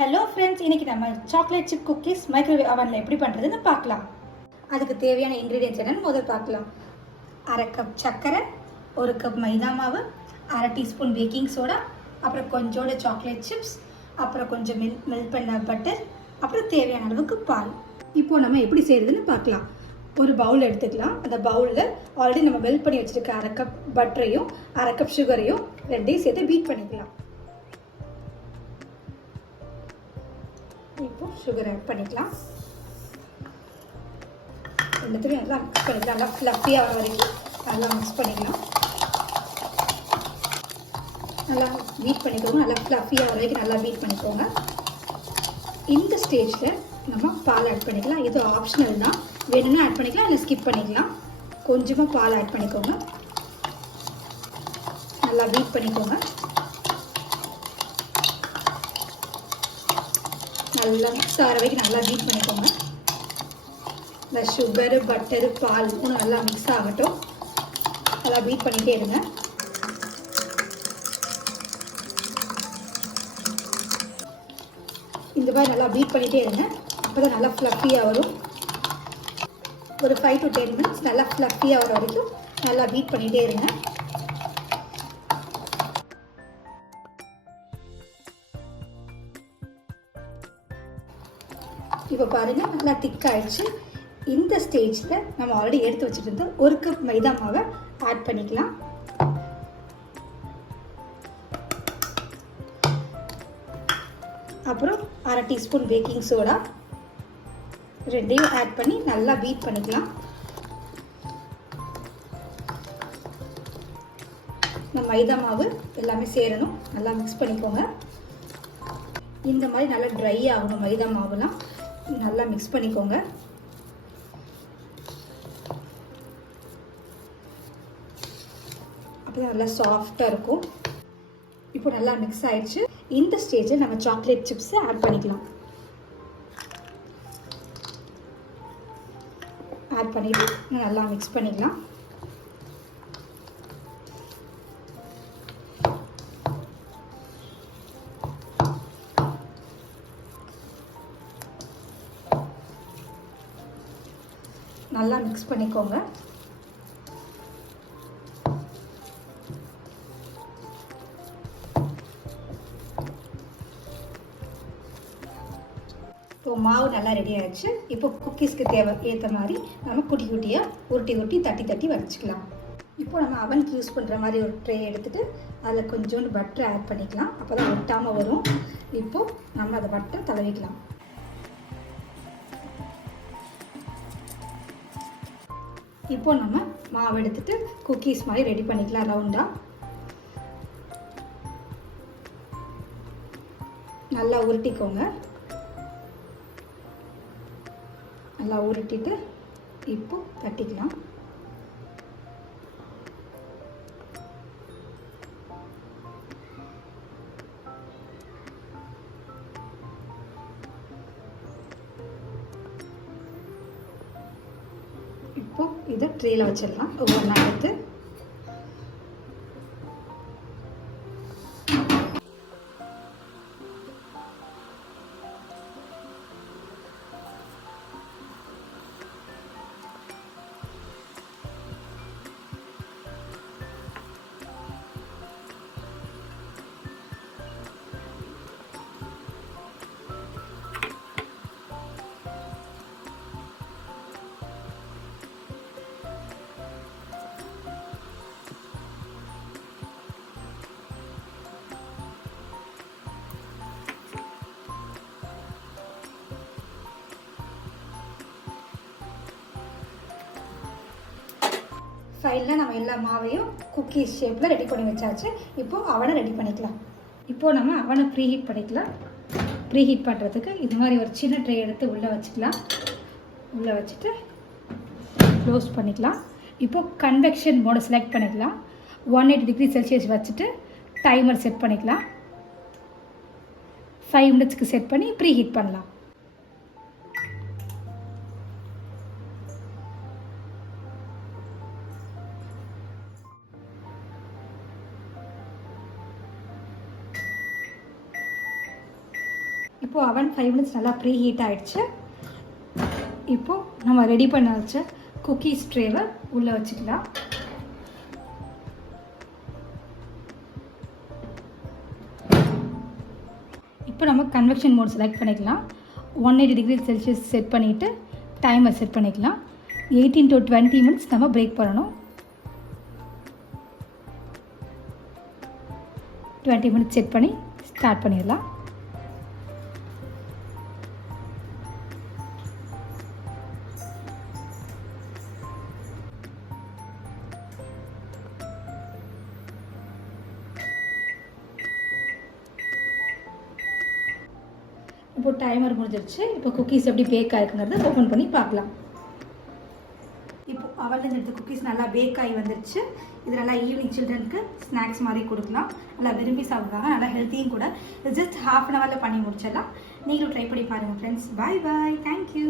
Hello friends, இன்றைக்கி நம்ம chocolate chip cookies microwave அவனில் எப்படி பண்ணுறதுன்னு பார்க்கலாம். அதுக்கு தேவையான இன்க்ரீடியன்ஸ் என்னென்னு முதல் பார்க்கலாம். 1/2 கப் சர்க்கரை, 1 கப் மைதா மாவு, 1/2 டீஸ்பூன் பேக்கிங் சோடா, அப்புறம் கொஞ்சோட சாக்லேட் சிப்ஸ், அப்புறம் கொஞ்சம் மெல்ட் பண்ண பட்டர், அப்புறம் தேவையான அளவுக்கு பால். இப்போது நம்ம எப்படி செய்கிறதுன்னு பார்க்கலாம். ஒரு பவுல் எடுத்துக்கலாம். அந்த பவுலில் ஆல்ரெடி நம்ம மெல்ட் பண்ணி வச்சுருக்க 1/2 கப் பட்டரையும் 1/2 கப் சுகரையும் ரெண்டையும் சேர்த்து பீட் பண்ணிக்கலாம். இப்போ சுகர் ஆட் பண்ணிக்கலாம். எல்லாத்தையும் நல்லா மிக்ஸ் பண்ணிக்கலாம். நல்லா ஃப்ளஃபியாக வர வரைக்கும் நல்லா மிக்ஸ் பண்ணிக்கலாம். நல்லா பீட் பண்ணிக்கோங்க. நல்லா ஃப்ளஃபியாக வர வரைக்கும் நல்லா பீட் பண்ணிக்கோங்க. இந்த ஸ்டேஜில் நம்ம பால் ஆட் பண்ணிக்கலாம். இது ஆப்ஷனல் தான், வேணும்னா ஆட் பண்ணிக்கலாம், இல்லை ஸ்கிப் பண்ணிக்கலாம். கொஞ்சமாக பால் ஆட் பண்ணிக்கோங்க. நல்லா பீட் பண்ணிக்கோங்க. நல்லா மிக்ஸ் ஆகிற வரைக்கும் நல்லா பீட் பண்ணிக்கோங்க. இந்த சுகரு, பட்டரு, பால் மூணு நல்லா மிக்ஸ் ஆகட்டும். நல்லா பீட் பண்ணிகிட்டே இருங்க. இந்த மாதிரி நல்லா பீட் பண்ணிகிட்டே இருங்க. அப்போ தான் நல்லா ஃப்ளஃபியாக வரும். ஒரு 5 to 10 minutes நல்லா ஃப்ளஃபியாக வர வரைக்கும் நல்லா பீட் பண்ணிகிட்டே இருங்க. இப்போ பாருங்கள், நல்லா திக்காயிடுச்சு. இந்த ஸ்டேஜில் நம்ம ஆல்ரெடி எடுத்து வச்சுட்டு இருந்த 1 கப் மைதா மாவை ஆட் பண்ணிக்கலாம். அப்புறம் 1/2 டீஸ்பூன் பேக்கிங் சோடா ரெண்டையும் ஆட் பண்ணி நல்லா பீட் பண்ணிக்கலாம். இந்த மைதா மாவு எல்லாமே சேரணும். நல்லா மிக்ஸ் பண்ணிக்கோங்க. இந்த மாதிரி நல்லா ட்ரை ஆகணும். மைதா மாவுலாம் நல்லா மிக்ஸ் பண்ணிக்கோங்க. அப்போ நல்லா சாஃப்டாக இருக்கும். இப்போ நல்லா மிக்ஸ் ஆயிடுச்சு. இந்த ஸ்டேஜில் நம்ம சாக்லேட் சிப்ஸை ஆட் பண்ணிக்கலாம். ஆட் பண்ணிவிட்டு நல்லா மிக்ஸ் பண்ணிக்கலாம். நல்லா மிக்ஸ் பண்ணிக்கோங்க. இப்போ மாவு நல்லா ரெடி ஆயிடுச்சு. இப்போ குக்கீஸ்க்கு ஏற்ற மாதிரி நம்ம குட்டி குட்டியாக உருட்டி தட்டி வச்சுக்கலாம். இப்போ நம்ம அவனுக்கு யூஸ் பண்ணுற மாதிரி ஒரு ட்ரே எடுத்துகிட்டு அதில் கொஞ்சோண்டு பட்டர் ஆட் பண்ணிக்கலாம். அப்போ தான் ஒட்டாமல் வரும். இப்போது நம்ம அதை பட்டர் தடவிக்கலாம். இப்போ நம்ம மாவு எடுத்துட்டு குக்கீஸ் மாதிரி ரெடி பண்ணிக்கலாம். ரவுண்டாக நல்லா உருட்டிக்கோங்க. நல்லா உருட்டிட்டு இப்போ தட்டிக்கலாம். இப்போ இதை ட்ரேல வச்சிடலாம். ஒவ்வொன்றா எடுத்து ஃபைனலாக நம்ம எல்லா மாவையும் குக்கீஸ் ஷேப்பில் ரெடி பண்ணி வச்சாச்சு. இப்போது அவனை ரெடி பண்ணிக்கலாம். இப்போது நம்ம அவனை ப்ரீஹீட் பண்ணிக்கலாம். ப்ரீஹீட் பண்ணுறதுக்கு இது மாதிரி ஒரு சின்ன ட்ரே எடுத்து உள்ளே வச்சுக்கலாம். உள்ளே வச்சுட்டு க்ளோஸ் பண்ணிக்கலாம். இப்போது கன்வெக்ஷன் மோடை செலக்ட் பண்ணிக்கலாம். 180 டிகிரி செல்சியஸ் வச்சுட்டு டைமர் செட் பண்ணிக்கலாம். 5 மினிட்ஸ்க்கு செட் பண்ணி ப்ரீஹீட் பண்ணலாம். இப்போ இப்போது அவன் 5 மினிட்ஸ் நல்லா ப்ரீ ஹீட் ஆகிடுச்சு. இப்போது நம்ம ரெடி பண்ண வச்ச குக்கீஸ் ட்ரேவை உள்ளே வச்சுக்கலாம். இப்போ நம்ம கன்வெக்ஷன் மோட் செலக்ட் பண்ணிக்கலாம். 180 டிகிரி செல்சியஸ் செட் பண்ணிவிட்டு டைமர் செட் பண்ணிக்கலாம். 18 to 20 மினிட்ஸ் நம்ம பிரேக் பண்ணணும். 20 மினிட்ஸ் செட் பண்ணி ஸ்டார்ட் பண்ணிடலாம். இப்போ டைமர் முடிஞ்சிருச்சு. இப்போ குக்கீஸ் எப்படி பேக் ஆகிருக்குங்கிறத ஓப்பன் பண்ணி பார்க்கலாம். இப்போ அவல்லேருந்து எடுத்த குக்கீஸ் நல்லா பேக் ஆகி வந்துருச்சு. இது நல்லா ஈவினிங் சில்ட்ரனுக்கு ஸ்நாக்ஸ் மாதிரி கொடுக்கலாம். நல்லா விரும்பி சாப்பிடுவாங்க. நல்லா ஹெல்த்தியும் கூட. இது ஜஸ்ட் ½ அன் ஹவரில் பண்ணி முடிச்சிடலாம். நீங்களும் ட்ரை பண்ணி பாருங்கள் ஃப்ரெண்ட்ஸ். பாய் பாய். தேங்க்யூ.